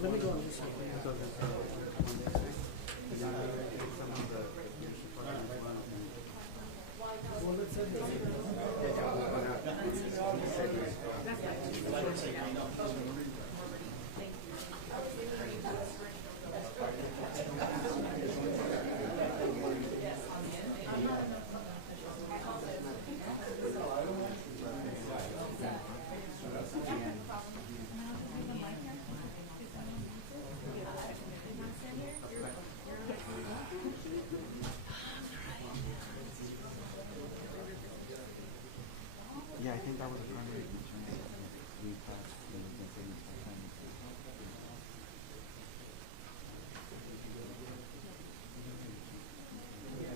Let me go on this side. Yeah, I think that was a primary concern that we passed the things by time. Yeah.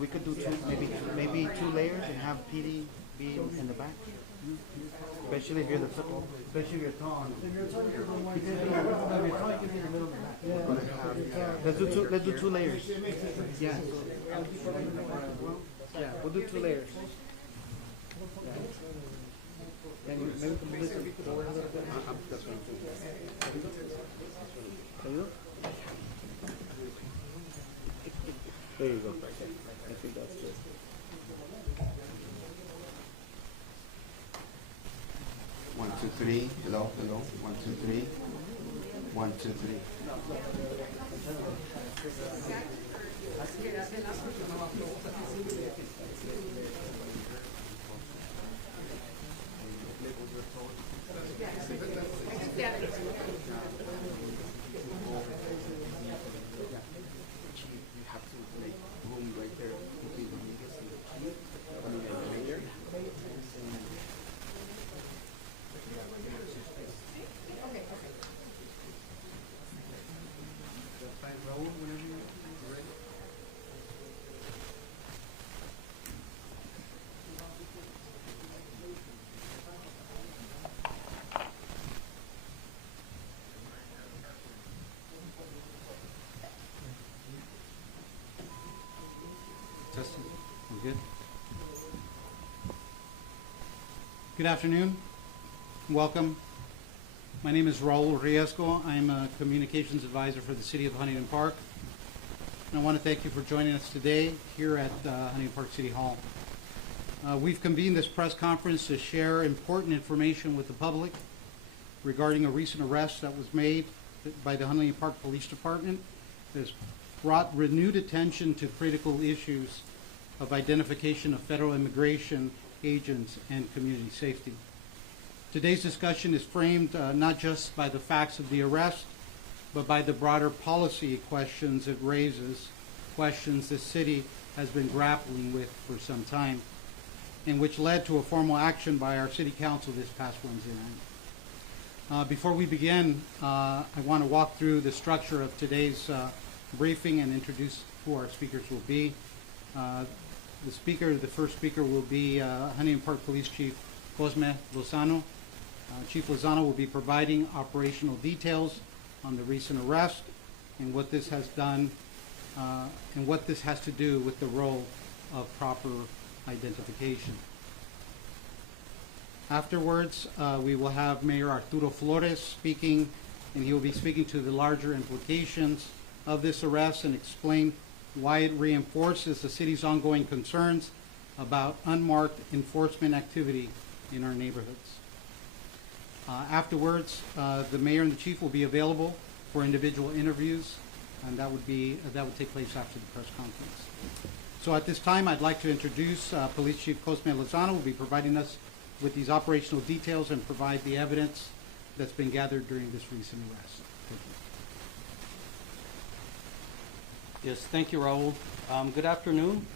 We could do maybe two layers and have PD be in the back. Especially if you're especially if you're tall. If you're tall, you can be in the middle of the back. Yeah. Let's do two layers. Yeah. Yeah, we'll do two layers. Yeah. Can you maybe move this forward a little bit? That's what I'm doing. There you go. There you go. I think that's good. One, two, three. Hello, hello. 1, 2, 3. 1, 2, 3. You have to make room right there between the niggas and the key. I mean, right there. Raul, whenever you're ready. Testing. We're good. Good afternoon. Welcome. My name is Raul Riesco. I'm a communications advisor for the City of Huntington Park. And I want to thank you for joining us today here at Huntington Park City Hall. We've convened this press conference to share important information with the public regarding a recent arrest that was made by the Huntington Park Police Department that has brought renewed attention to critical issues of identification of federal immigration agents and community safety. Today's discussion is framed not just by the facts of the arrest, but by the broader policy questions it raises, questions the city has been grappling with for some time, and which led to a formal action by our city council this past Wednesday night. Before we begin, I want to walk through the structure of today's briefing and introduce who our speakers will be. The first speaker will be Huntington Park Police Chief Cosme Lozano. Chief Lozano will be providing operational details on the recent arrest and what this has done and what this has to do with the role of proper identification. Afterwards, we will have Mayor Arturo Flores speaking, and he will be speaking to the larger implications of this arrest and explain why it reinforces the city's ongoing concerns about unmarked enforcement activity in our neighborhoods. Afterwards, the mayor and the chief will be available for individual interviews, and that would take place after the press conference. So at this time, I'd like to introduce Police Chief Cosme Lozano, who will be providing us with these operational details and provide the evidence that's been gathered during this recent arrest. Thank you. Yes, thank you, Raul. Good afternoon.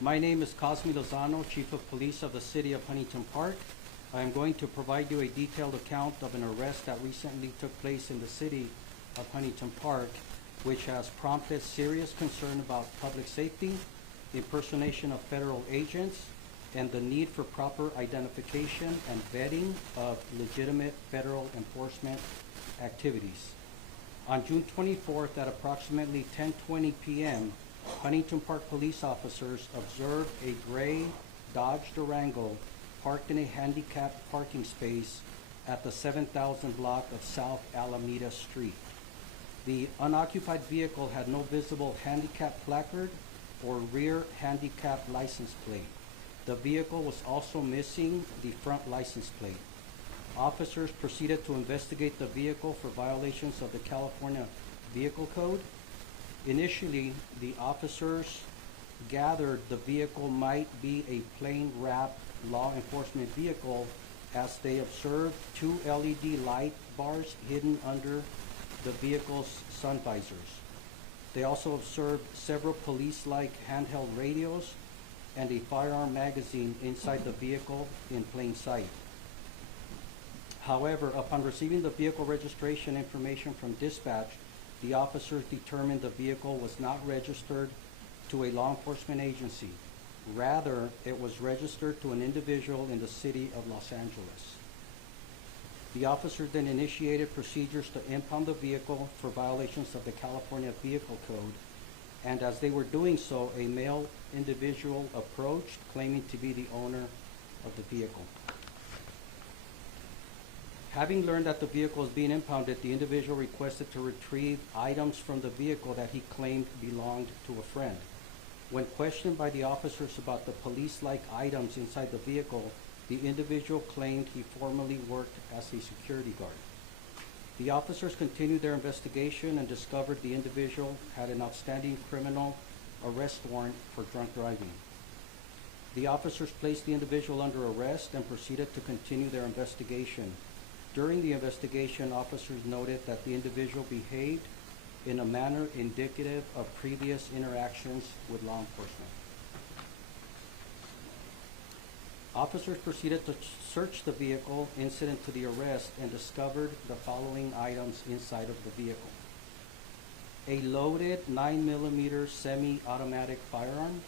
My name is Cosme Lozano, Chief of Police of the City of Huntington Park. I am going to provide you a detailed account of an arrest that recently took place in the City of Huntington Park, which has prompted serious concern about public safety, impersonation of federal agents, and the need for proper identification and vetting of legitimate federal enforcement activities. On June 24th at approximately 10:20 p.m., Huntington Park police officers observed a gray Dodge Durango parked in a handicapped parking space at the 7000 block of South Alameda Street. The unoccupied vehicle had no visible handicap placard or rear handicap license plate. The vehicle was also missing the front license plate. Officers proceeded to investigate the vehicle for violations of the California Vehicle Code. Initially, the officers gathered the vehicle might be a plain wrap law enforcement vehicle as they observed two LED light bars hidden under the vehicle's sun visors. They also observed several police-like handheld radios and a firearm magazine inside the vehicle in plain sight. However, upon receiving the vehicle registration information from dispatch, the officers determined the vehicle was not registered to a law enforcement agency. Rather, it was registered to an individual in the city of Los Angeles. The officers then initiated procedures to impound the vehicle for violations of the California Vehicle Code, and as they were doing so, a male individual approached claiming to be the owner of the vehicle. Having learned that the vehicle was being impounded, the individual requested to retrieve items from the vehicle that he claimed belonged to a friend. When questioned by the officers about the police-like items inside the vehicle, the individual claimed he formerly worked as a security guard. The officers continued their investigation and discovered the individual had an outstanding criminal arrest warrant for drunk driving. The officers placed the individual under arrest and proceeded to continue their investigation. During the investigation, officers noted that the individual behaved in a manner indicative of previous interactions with law enforcement. Officers proceeded to search the vehicle incident to the arrest and discovered the following items inside of the vehicle: a loaded 9mm semi-automatic firearm,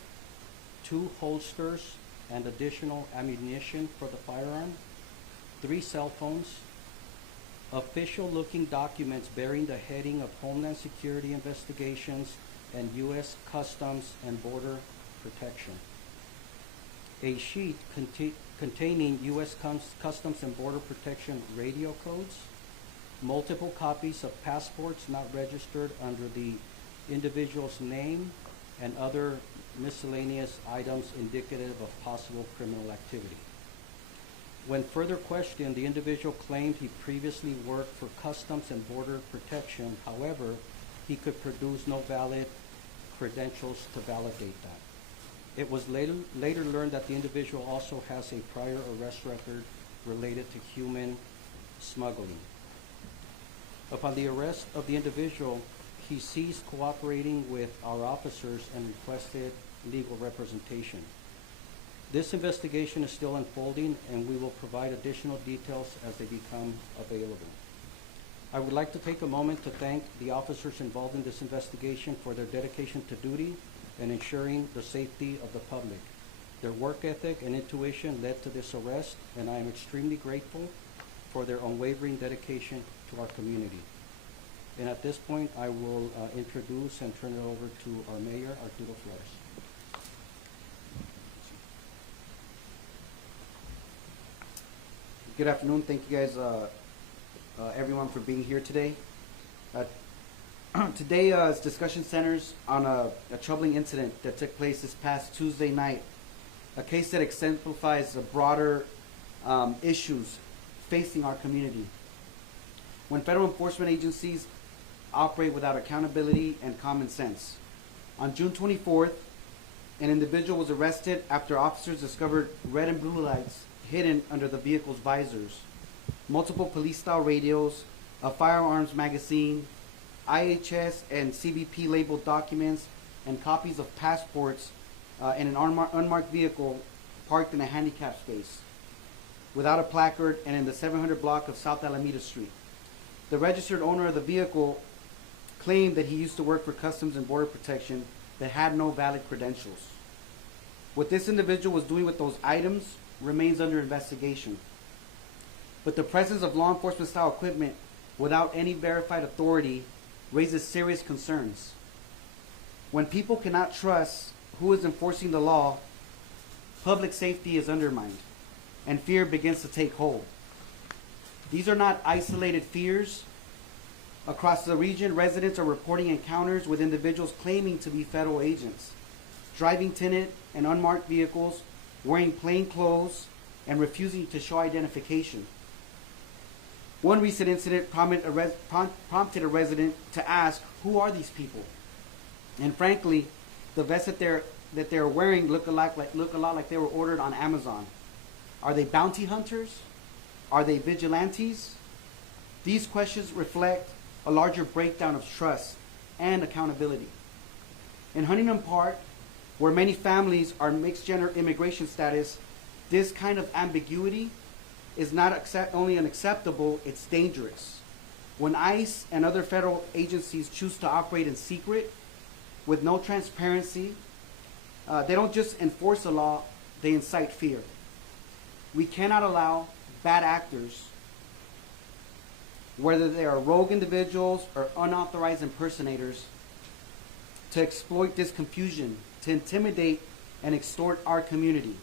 2 holsters and additional ammunition for the firearm, 3 cell phones, official-looking documents bearing the heading of Homeland Security Investigations and U.S. Customs and Border Protection, a sheet containing U.S. Customs and Border Protection radio codes, multiple copies of passports not registered under the individual's name, and other miscellaneous items indicative of possible criminal activity. When further questioned, the individual claimed he previously worked for Customs and Border Protection. However, he could produce no valid credentials to validate that. It was later learned that the individual also has a prior arrest record related to human smuggling. Upon the arrest of the individual, he ceased cooperating with our officers and requested legal representation. This investigation is still unfolding, and we will provide additional details as they become available. I would like to take a moment to thank the officers involved in this investigation for their dedication to duty and ensuring the safety of the public. Their work ethic and intuition led to this arrest, and I am extremely grateful for their unwavering dedication to our community. And at this point, I will introduce and turn it over to our Mayor, Arturo Flores. Good afternoon. Thank you guys, everyone, for being here today. Today's discussion centers on a troubling incident that took place this past Tuesday night, a case that exemplifies the broader issues facing our community. When federal enforcement agencies operate without accountability and common sense. On June 24th, an individual was arrested after officers discovered red and blue lights hidden under the vehicle's visors, multiple police-style radios, a firearms magazine, IHS and CBP labeled documents, and copies of passports in an unmarked vehicle parked in a handicap space without a placard and in the 700 block of South Alameda Street. The registered owner of the vehicle claimed that he used to work for Customs and Border Protection that had no valid credentials. What this individual was doing with those items remains under investigation. But the presence of law enforcement style equipment without any verified authority raises serious concerns. When people cannot trust who is enforcing the law, public safety is undermined, and fear begins to take hold. These are not isolated fears. Across the region, residents are reporting encounters with individuals claiming to be federal agents, driving tinted and unmarked vehicles, wearing plain clothes, and refusing to show identification. One recent incident prompted a resident to ask, who are these people? And frankly, the vests that they're wearing look a lot like they were ordered on Amazon. Are they bounty hunters? Are they vigilantes? These questions reflect a larger breakdown of trust and accountability. In Huntington Park, where many families are mixed gender immigration status, this kind of ambiguity is not only unacceptable, it's dangerous. When ICE and other federal agencies choose to operate in secret with no transparency, they don't just enforce the law, they incite fear. We cannot allow bad actors, whether they are rogue individuals or unauthorized impersonators, to exploit this confusion, to intimidate and extort our community.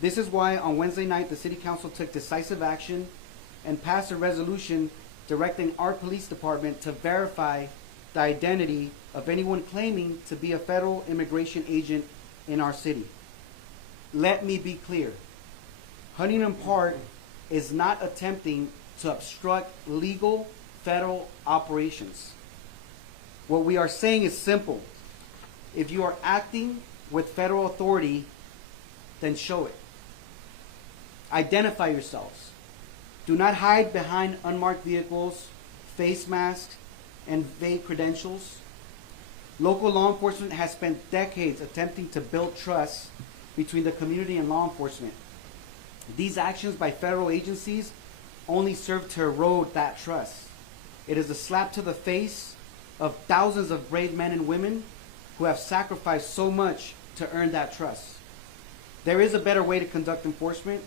This is why on Wednesday night, the City Council took decisive action and passed a resolution directing our police department to verify the identity of anyone claiming to be a federal immigration agent in our city. Let me be clear. Huntington Park is not attempting to obstruct legal federal operations. What we are saying is simple. If you are acting with federal authority, then show it. Identify yourselves. Do not hide behind unmarked vehicles, face masks, and vague credentials. Local law enforcement has spent decades attempting to build trust between the community and law enforcement. These actions by federal agencies only serve to erode that trust. It is a slap to the face of thousands of brave men and women who have sacrificed so much to earn that trust. There is a better way to conduct enforcement,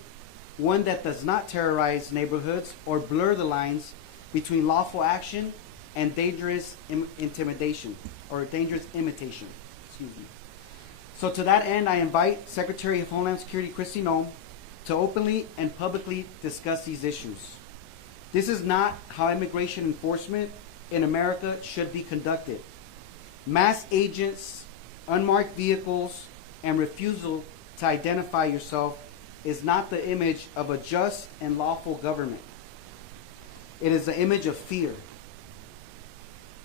one that does not terrorize neighborhoods or blur the lines between lawful action and dangerous intimidation or dangerous imitation. Excuse me. So to that end, I invite Secretary of Homeland Security Kristi Noem to openly and publicly discuss these issues. This is not how immigration enforcement in America should be conducted. Mass agents, unmarked vehicles, and refusal to identify yourself is not the image of a just and lawful government. It is the image of fear.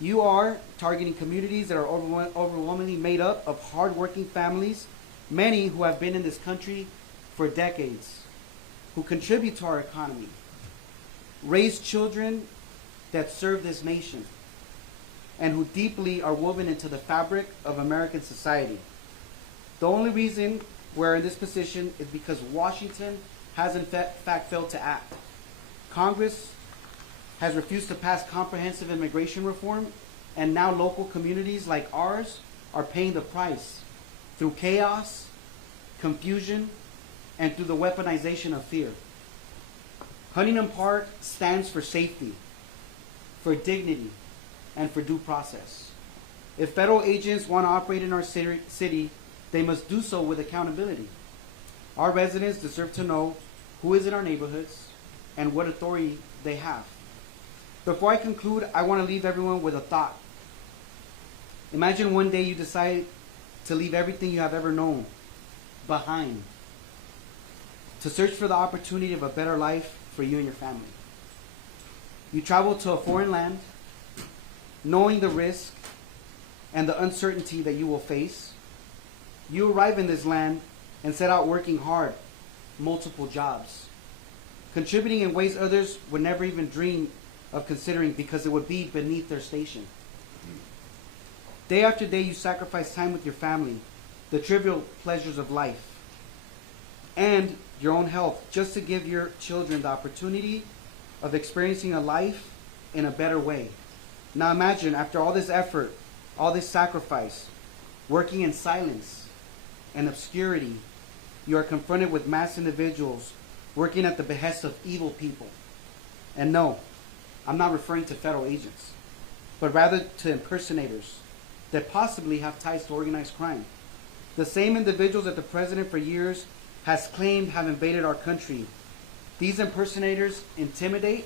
You are targeting communities that are overwhelmingly made up of hardworking families, many who have been in this country for decades, who contribute to our economy, raise children that serve this nation, and who deeply are woven into the fabric of American society. The only reason we're in this position is because Washington has in fact failed to act. Congress has refused to pass comprehensive immigration reform, and now local communities like ours are paying the price through chaos, confusion, and through the weaponization of fear. Huntington Park stands for safety, for dignity, and for due process. If federal agents want to operate in our city, they must do so with accountability. Our residents deserve to know who is in our neighborhoods and what authority they have. Before I conclude, I want to leave everyone with a thought. Imagine one day you decide to leave everything you have ever known behind, to search for the opportunity of a better life for you and your family. You travel to a foreign land, knowing the risk and the uncertainty that you will face. You arrive in this land and set out working hard, multiple jobs, contributing in ways others would never even dream of considering because it would be beneath their station. Day after day, you sacrifice time with your family, the trivial pleasures of life, and your own health just to give your children the opportunity of experiencing a life in a better way. Now imagine, after all this effort, all this sacrifice, working in silence and obscurity, you are confronted with mass individuals working at the behest of evil people. And no, I'm not referring to federal agents, but rather to impersonators that possibly have ties to organized crime. The same individuals that the president for years has claimed have invaded our country. These impersonators intimidate,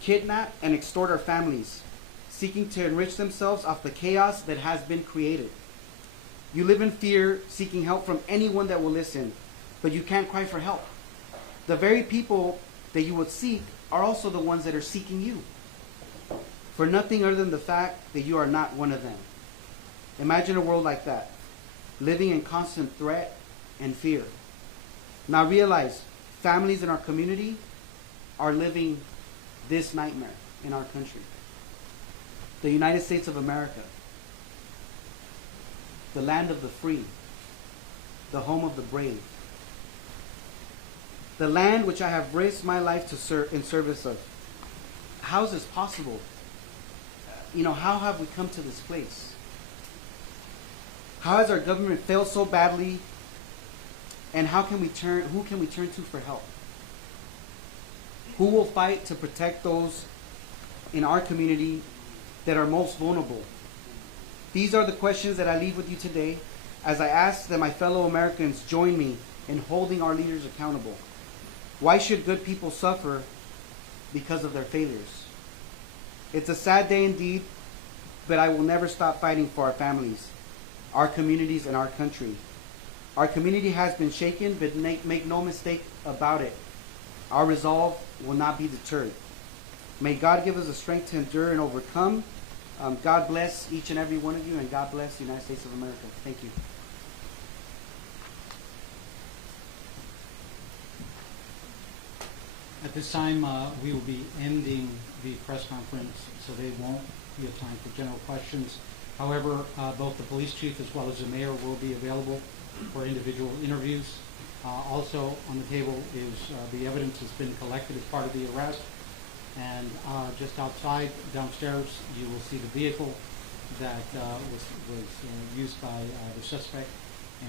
kidnap, and extort our families, seeking to enrich themselves off the chaos that has been created. You live in fear, seeking help from anyone that will listen, but you can't cry for help. The very people that you would seek are also the ones that are seeking you, for nothing other than the fact that you are not one of them. Imagine a world like that, living in constant threat and fear. Now realize, families in our community are living this nightmare in our country. The United States of America, the land of the free, the home of the brave, the land which I have risked my life to serve in service of. How is this possible? How have we come to this place? How has our government failed so badly? And who can we turn to for help? Who will fight to protect those in our community that are most vulnerable? These are the questions that I leave with you today as I ask that my fellow Americans join me in holding our leaders accountable. Why should good people suffer because of their failures? It's a sad day indeed, but I will never stop fighting for our families, our communities, and our country. Our community has been shaken, but make no mistake about it. Our resolve will not be deterred. May God give us the strength to endure and overcome. God bless each and every one of you, and God bless the United States of America. Thank you. At this time, we will be ending the press conference, so there won't be a time for general questions. However, both the police chief as well as the mayor will be available for individual interviews. Also on the table is the evidence that's been collected as part of the arrest. And just outside, downstairs, you will see the vehicle that was used by the suspect,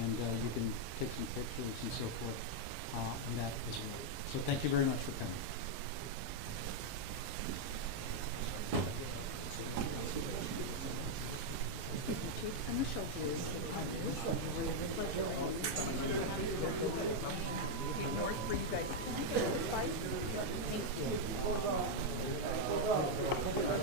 and you can take some pictures and so forth on that as well. So thank you very much for coming. I'm going to show you.